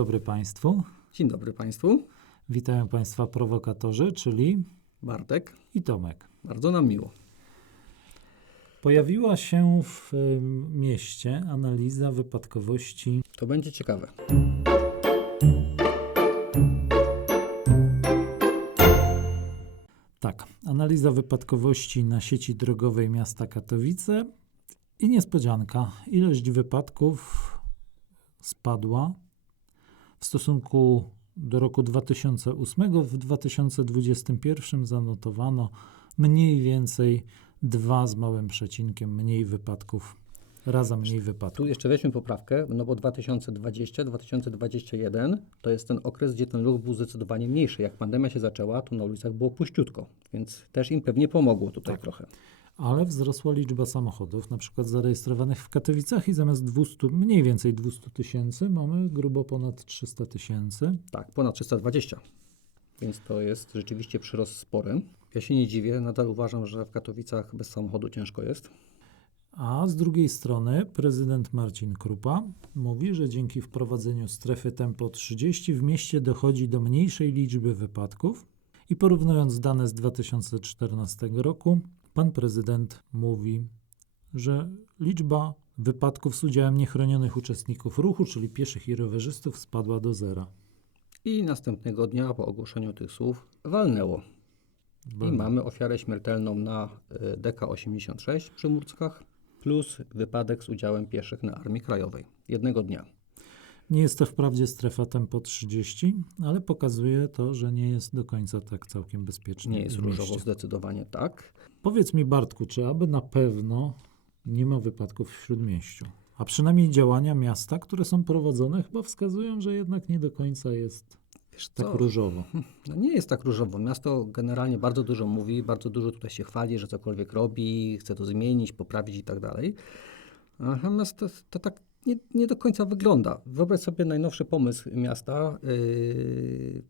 Dobry Państwu. Dzień dobry Państwu. Witają Państwa prowokatorzy, czyli Bartek, i Tomek. bardzo nam miło. Pojawiła się w mieście analiza wypadkowości. To będzie ciekawe. Tak, analiza wypadkowości na sieci drogowej miasta Katowice i niespodzianka. Ilość wypadków spadła w stosunku do roku 2008. W 2021 zanotowano mniej więcej dwa z małym przecinkiem mniej wypadków, razem mniej wypadków. Tu jeszcze weźmy poprawkę, no bo 2020-2021 to jest ten okres, gdzie ten ruch był zdecydowanie mniejszy. Jak pandemia się zaczęła, to na ulicach było puściutko, więc też im pewnie pomogło tutaj Tak. trochę. Ale wzrosła liczba samochodów, na przykład zarejestrowanych w Katowicach i zamiast 200, mniej więcej 200 tysięcy mamy grubo ponad 300 tysięcy. Tak, ponad 320. Więc to jest rzeczywiście przyrost spory. Ja się nie dziwię, nadal uważam, że w Katowicach bez samochodu ciężko jest. A z drugiej strony prezydent Marcin Krupa mówi, że dzięki wprowadzeniu strefy tempo 30 w mieście dochodzi do mniejszej liczby wypadków i porównując dane z 2014 roku, pan prezydent mówi, że liczba wypadków z udziałem niechronionych uczestników ruchu, czyli pieszych i rowerzystów, spadła do zera. I następnego dnia po ogłoszeniu tych słów walnęło. I mamy ofiarę śmiertelną na y, DK-86 przy Murckach, plus wypadek z udziałem pieszych na Armii Krajowej. Jednego dnia. Nie jest to wprawdzie strefa tempo 30, ale pokazuje to, że nie jest do końca tak całkiem bezpiecznie. Nie jest różowo, zdecydowanie tak. Powiedz mi, Bartku, czy aby na pewno nie ma wypadków w śródmieściu? A przynajmniej działania miasta, które są prowadzone, chyba wskazują, że jednak nie do końca jest Wiesz tak co? różowo. No nie jest tak różowo. Miasto generalnie bardzo dużo mówi, bardzo dużo tutaj się chwali, że cokolwiek robi, chce to zmienić, poprawić i tak dalej. Natomiast to, to tak nie, nie do końca wygląda. Wyobraź sobie najnowszy pomysł miasta, yy,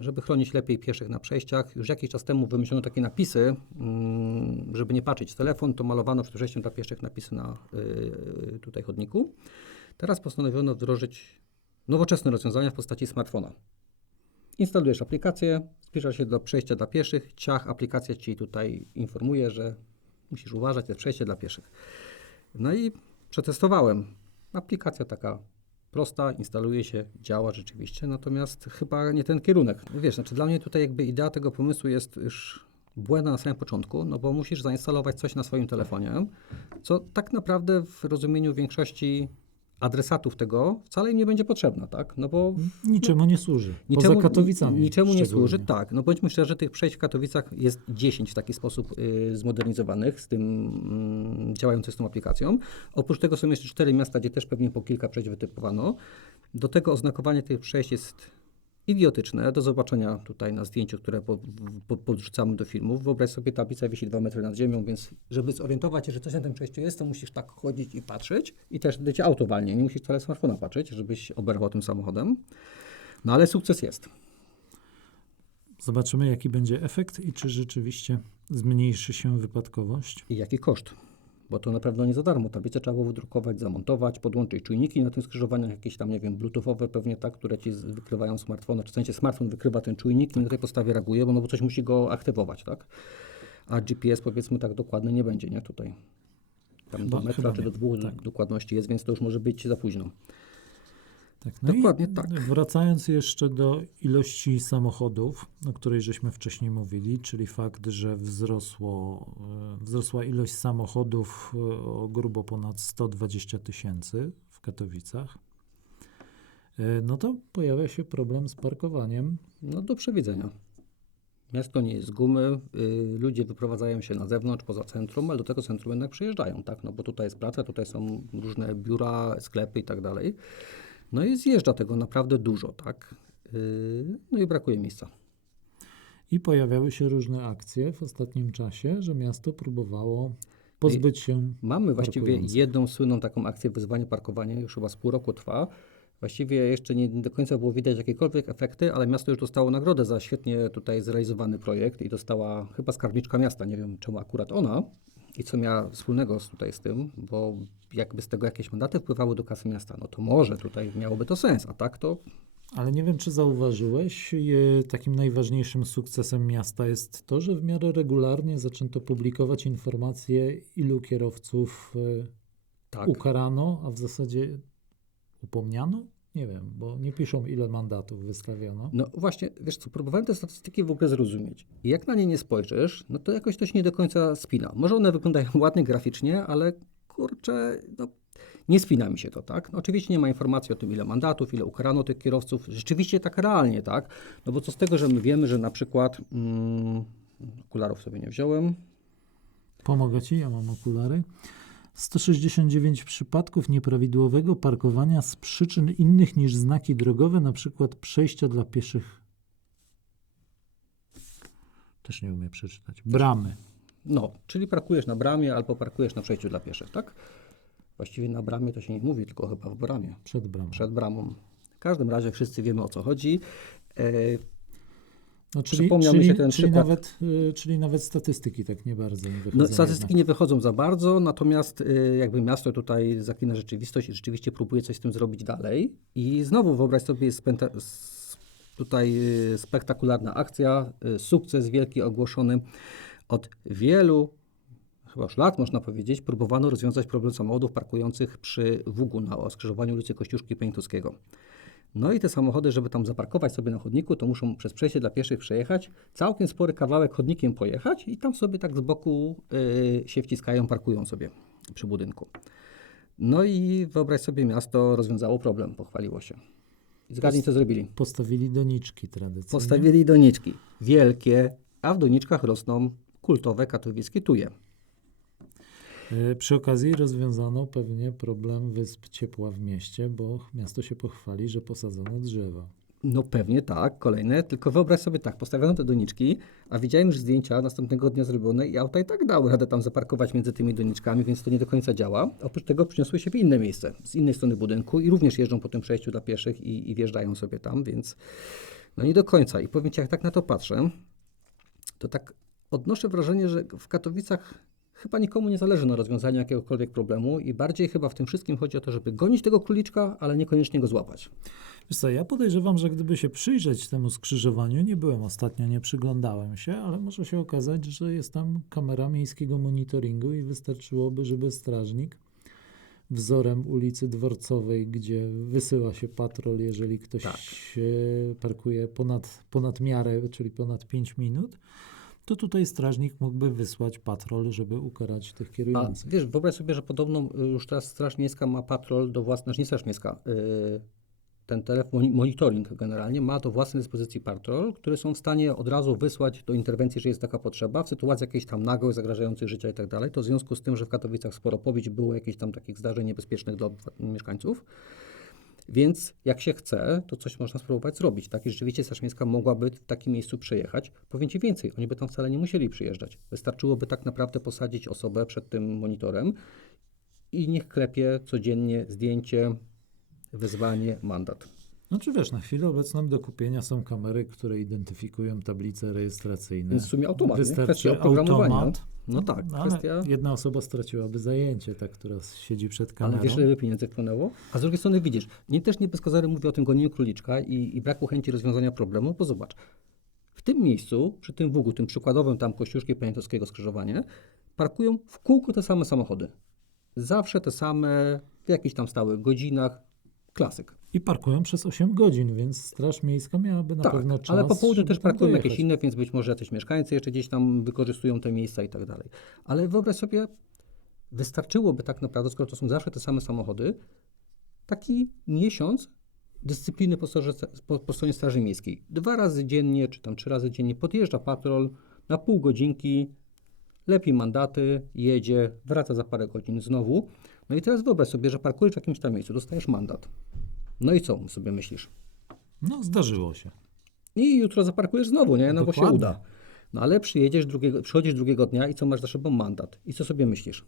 żeby chronić lepiej pieszych na przejściach. Już jakiś czas temu wymyślono takie napisy, mm, żeby nie patrzeć w telefon, to malowano przejściem dla pieszych napisy na yy, tutaj chodniku. Teraz postanowiono wdrożyć nowoczesne rozwiązania w postaci smartfona. Instalujesz aplikację, zbliżasz się do przejścia dla pieszych, ciach, aplikacja ci tutaj informuje, że musisz uważać, to jest przejście dla pieszych. No i przetestowałem. Aplikacja taka prosta, instaluje się, działa rzeczywiście, natomiast chyba nie ten kierunek. Wiesz, znaczy dla mnie tutaj jakby idea tego pomysłu jest już błędna na samym początku, no bo musisz zainstalować coś na swoim telefonie, co tak naprawdę w rozumieniu większości adresatów tego wcale im nie będzie potrzebna, tak? No bo Niczemu nie służy. Poza Katowicami. Niczemu nie służy, tak. No bądźmy szczerzy, tych przejść w Katowicach jest 10 w taki sposób y, zmodernizowanych z tym mm, działających z tą aplikacją. Oprócz tego są jeszcze cztery miasta, gdzie też pewnie po kilka przejść wytypowano. Do tego oznakowanie tych przejść jest idiotyczne. Do zobaczenia tutaj na zdjęciu, które po, po, podrzucamy do filmów. Wyobraź sobie, tablica wisi 2 metry nad ziemią, więc żeby zorientować się, że coś na tym przejściu jest, to musisz tak chodzić i patrzeć. I też gdy cię auto walnie, nie musisz wcale smartfona patrzeć, żebyś oberwał tym samochodem. No ale sukces jest. Zobaczymy, jaki będzie efekt i czy rzeczywiście zmniejszy się wypadkowość. I jaki koszt? Bo to na pewno nie za darmo. Tablicę trzeba było wydrukować, zamontować, podłączyć czujniki na tym skrzyżowaniach, jakieś tam, nie wiem, bluetoothowe pewnie tak, które ci wykrywają smartfona, czy w sensie smartfon wykrywa ten czujnik i na tej podstawie reaguje, bo no bo coś musi go aktywować, tak? A GPS powiedzmy tak dokładny nie będzie, nie? Tutaj. Tam Chyba- do metra czy do dwóch tak. dokładności jest, więc to już może być za późno. Tak, no Dokładnie tak. Wracając jeszcze do ilości samochodów, o której żeśmy wcześniej mówili, czyli fakt, że wzrosło, e, wzrosła ilość samochodów e, o grubo ponad 120 tysięcy w Katowicach, e, no to pojawia się problem z parkowaniem. No do przewidzenia. Miasto nie jest z gumy, y, ludzie wyprowadzają się na zewnątrz, poza centrum, ale do tego centrum jednak przyjeżdżają, tak? No bo tutaj jest praca, tutaj są różne biura, sklepy i tak dalej. No i zjeżdża tego naprawdę dużo, tak? Y, no i brakuje miejsca. I pojawiały się różne akcje w ostatnim czasie, że miasto próbowało pozbyć się. Mamy właściwie Parkujących. jedną słynną taką akcję wyzwanie parkowania, już chyba z pół roku trwa. Właściwie jeszcze nie do końca było widać jakiekolwiek efekty, ale miasto już dostało nagrodę za świetnie tutaj zrealizowany projekt i dostała chyba skarbniczka miasta, nie wiem czemu akurat ona, i co miała wspólnego z, tutaj z tym, bo jakby z tego jakieś mandaty wpływały do kasy miasta, no to może tutaj miałoby to sens, a tak to Ale nie wiem, czy zauważyłeś, takim najważniejszym sukcesem miasta jest to, że w miarę regularnie zaczęto publikować informacje, ilu kierowców e, tak. ukarano, a w zasadzie upomniano? Nie wiem, bo nie piszą, ile mandatów wystawiono. No właśnie, wiesz co, próbowałem te statystyki w ogóle zrozumieć. I jak na nie nie spojrzysz, no to jakoś to się nie do końca spina. Może one wyglądają ładnie graficznie, ale kurczę, no nie spina mi się to, tak? No, oczywiście nie ma informacji o tym, ile mandatów, ile ukarano tych kierowców. Rzeczywiście tak realnie, tak? No bo co z tego, że my wiemy, że na przykład... Mm, okularów sobie nie wziąłem. Pomogę ci, ja mam okulary. 169 przypadków nieprawidłowego parkowania z przyczyn innych niż znaki drogowe, na przykład przejścia dla pieszych. Też nie umiem przeczytać. Bramy. No, czyli parkujesz na bramie albo parkujesz na przejściu dla pieszych, tak? Właściwie na bramie to się nie mówi, tylko chyba w bramie. Przed bramą. przed bramą. W każdym razie wszyscy wiemy o co chodzi. E, No, czyli, Przypomniał mi czyli, się ten czyli, przykład. nawet, y, czyli nawet statystyki tak nie bardzo nie wychodzą. no, statystyki jednak. nie wychodzą za bardzo, natomiast e, jakby miasto tutaj zaklina rzeczywistość i rzeczywiście próbuje coś z tym zrobić dalej. I znowu wyobraź sobie jest spęta- tutaj e, spektakularna akcja, sukces wielki ogłoszony. Od wielu, chyba już lat można powiedzieć, próbowano rozwiązać problem samochodów parkujących przy WUG-u na skrzyżowaniu ulicy Kościuszki Poniatowskiego. No i te samochody, żeby tam zaparkować sobie na chodniku, to muszą przez przejście dla pieszych przejechać, całkiem spory kawałek chodnikiem pojechać i tam sobie tak z boku y, się wciskają, parkują sobie przy budynku. No i wyobraź sobie, miasto rozwiązało problem, pochwaliło się. I zgadnij, co zrobili. Postawili doniczki tradycyjnie. Postawili doniczki. Wielkie, a w doniczkach rosną kultowe katowickie tuje. Y, Przy okazji rozwiązano pewnie problem wysp ciepła w mieście, bo miasto się pochwali, że posadzono drzewa. No pewnie tak, kolejne, tylko wyobraź sobie tak, postawiono te doniczki, a widziałem już zdjęcia następnego dnia zrobione i auta i tak dały radę tam zaparkować między tymi doniczkami, więc to nie do końca działa. Oprócz tego przyniosły się w inne miejsce, z innej strony budynku i również jeżdżą po tym przejściu dla pieszych i, i wjeżdżają sobie tam, więc no nie do końca. I powiem Ci, jak tak na to patrzę, to tak odnoszę wrażenie, że w Katowicach chyba nikomu nie zależy na rozwiązaniu jakiegokolwiek problemu i bardziej chyba w tym wszystkim chodzi o to, żeby gonić tego króliczka, ale niekoniecznie go złapać. Wiesz co, ja podejrzewam, że gdyby się przyjrzeć temu skrzyżowaniu, nie byłem ostatnio, nie przyglądałem się, ale może się okazać, że jest tam kamera miejskiego monitoringu i wystarczyłoby, żeby strażnik wzorem ulicy Dworcowej, gdzie wysyła się patrol, jeżeli ktoś Tak. parkuje ponad, ponad miarę, czyli ponad 5 minut, to tutaj strażnik mógłby wysłać patrol, żeby ukarać tych A kierujących. wiesz, wyobraź sobie, że podobno y, już teraz Straż Miejska ma patrol do własnej, znaczy nie Straż Miejska, y, ten telefon, moni- monitoring generalnie ma do własnej dyspozycji patrol, które są w stanie od razu wysłać do interwencji, że jest taka potrzeba, w sytuacji jakiejś tam nagłych, zagrażających życia i tak dalej. To w związku z tym, że w Katowicach sporo pobić było jakichś tam takich zdarzeń niebezpiecznych dla mieszkańców. Więc jak się chce, to coś można spróbować zrobić. Tak? I rzeczywiście Straż Miejska mogłaby w takim miejscu przejechać. Powiem Ci więcej, oni by tam wcale nie musieli przyjeżdżać. Wystarczyłoby tak naprawdę posadzić osobę przed tym monitorem i niech klepie codziennie zdjęcie, wyzwanie, mandat. No czy wiesz, na chwilę obecną do kupienia są kamery, które identyfikują tablice rejestracyjne. Więc w sumie automat, nie? Wystarczy oprogramowania. automat. No tak, ale kwestia... jedna osoba straciłaby zajęcie, ta, która siedzi przed Ale kamerą. wiesz, ile pieniędzy wpłynęło? A z drugiej strony widzisz, nie też nie bez kozery mówię o tym gonieniu króliczka i, i braku chęci rozwiązania problemu, bo zobacz, w tym miejscu, przy tym WUG-u, tym przykładowym tam Kościuszki Poniatowskiego skrzyżowanie, parkują w kółko te same samochody. Zawsze te same, w jakichś tam stałych godzinach, klasyk. I parkują przez 8 godzin, więc Straż Miejska miałaby na tak, pewno czas. ale po południu też parkują dojechać. jakieś inne, więc być może jacyś mieszkańcy jeszcze gdzieś tam wykorzystują te miejsca i tak dalej. Ale wyobraź sobie, wystarczyłoby tak naprawdę, skoro to są zawsze te same samochody, taki miesiąc dyscypliny po, stroże- po, po stronie Straży Miejskiej. Dwa razy dziennie, czy tam trzy razy dziennie podjeżdża patrol na pół godzinki, lepi mandaty, jedzie, wraca za parę godzin znowu. No i teraz wyobraź sobie, że parkujesz w jakimś tam miejscu, dostajesz mandat. No i co sobie myślisz? No, zdarzyło się. I jutro zaparkujesz znowu, nie? No bo się Dokładnie. uda. No ale przyjedziesz drugiego, przychodzisz drugiego dnia i co masz za sobą mandat? I co sobie myślisz?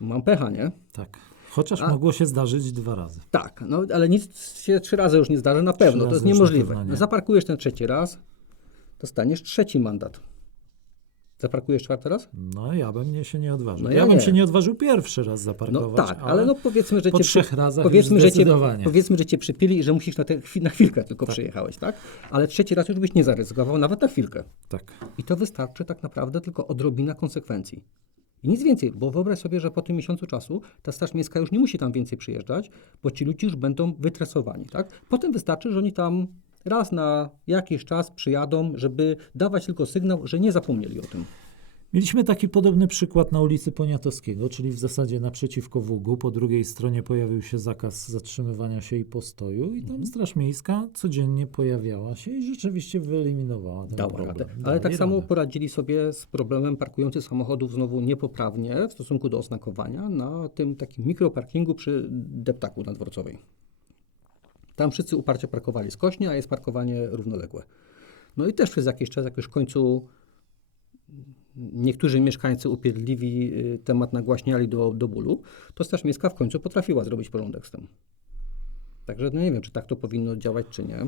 Mam pecha, nie? Tak. Chociaż A- mogło się zdarzyć dwa razy. Tak, no ale nic się trzy razy już nie zdarzy, na pewno, to jest niemożliwe. nie. Zaparkujesz ten trzeci raz, dostaniesz trzeci mandat. Zaparkujesz czwarty raz? No ja bym mnie się nie odważył. No ja, ja bym nie. się nie odważył pierwszy raz No zaparkować. tak, ale no powiedzmy, że po cię, trzech razach powiedzmy, że cię, powiedzmy, że cię przypili i że musisz na, te, na chwilkę tylko przyjechałeś, tak? Ale trzeci raz już byś nie zaryzykował, nawet na chwilkę. Tak. I to wystarczy tak naprawdę tylko odrobina konsekwencji. I nic więcej, bo wyobraź sobie, że po tym miesiącu czasu ta Straż Miejska już nie musi tam więcej przyjeżdżać, bo ci ludzie już będą wytresowani, tak? Potem wystarczy, że oni tam raz na jakiś czas przyjadą, żeby dawać tylko sygnał, że nie zapomnieli o tym. Mieliśmy taki podobny przykład na ulicy Poniatowskiego, czyli w zasadzie naprzeciwko WUG-u. Po drugiej stronie pojawił się zakaz zatrzymywania się i postoju i Mhm. tam Straż Miejska codziennie pojawiała się i rzeczywiście wyeliminowała ten Dała problem. radę. Ale tak samo radę. poradzili sobie z problemem parkujących samochodów znowu niepoprawnie w stosunku do oznakowania na tym takim mikroparkingu przy deptaku na Dworcowej. Tam wszyscy uparcie parkowali skośnie, a jest parkowanie równoległe. No i też przez jakiś czas, jak już w końcu niektórzy mieszkańcy upierdliwi y, temat nagłaśniali do, do bólu, to Straż Miejska w końcu potrafiła zrobić porządek z tym. Także no nie wiem, czy tak to powinno działać, czy nie.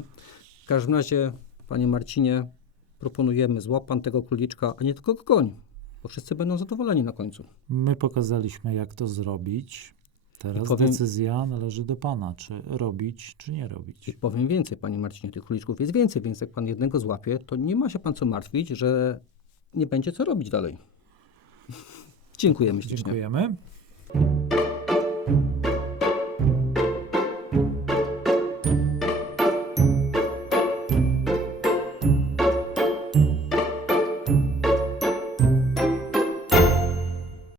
W każdym razie, panie Marcinie, proponujemy złap pan tego króliczka, a nie tylko goń, bo wszyscy będą zadowoleni na końcu. My pokazaliśmy, jak to zrobić. Teraz powiem- decyzja należy do pana, czy robić, czy nie robić. I powiem więcej, panie Marcinie, tych króliczków jest więcej, więc jak pan jednego złapie, to nie ma się pan co martwić, że nie będzie co robić dalej. Dziękujemy ślicznie. Dziękujemy.